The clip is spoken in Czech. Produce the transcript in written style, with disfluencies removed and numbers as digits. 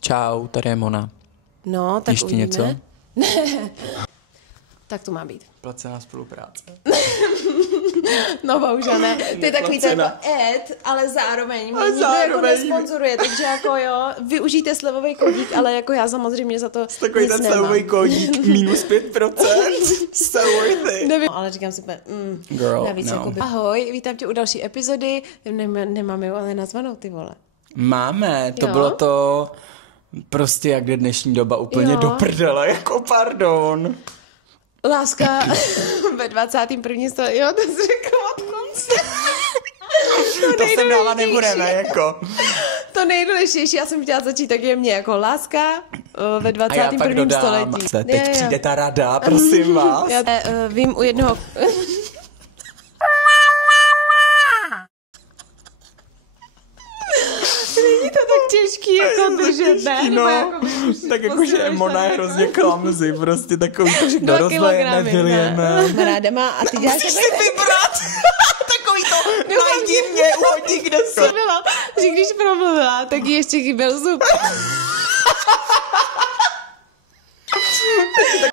Čau, tady je Mona. No, tak Ještě uvidíme. něco? Ne. Tak to má být. Placená spolupráce. No bohužel ne. To je takový to jako ad, ale zároveň mě nikdo jako nesponzoruje, takže jako jo, využijte slevový kódík, ale jako já samozřejmě za to Takový nic ten nemám. slevový kódík minus 5%. So worth it. Nevím, ale říkám si, Girl, navíc no. jako ahoj, vítám tě u další epizody, nemáme ju ale nazvanou, ty vole. Máme, to Jo? bylo to prostě jak je dnešní doba úplně Jo. do prdele, jako pardon. Láska ve 21. století, jo, to jsi řekla od konce. To sem dávat nebudeme, jako. To nejdůležitější, já jsem chtěla začít tak jemně, jako láska ve A já pak 21. dodám, století. teď přijde ta rada, prosím vás. Já vím u jednoho... Není to tak těžký, jako držet, ne? Nebo No, jako tak jakože Mona je hrozně clumsy, prostě takový to všechno 2 rozlejeme, kilogramy, vylijeme. Marádama a ty děláš... Musíš si vybrat takový to najdi mě, uhodni, kde Co jsem. byla, že když promluvila, tak jí ještě chyběl zub.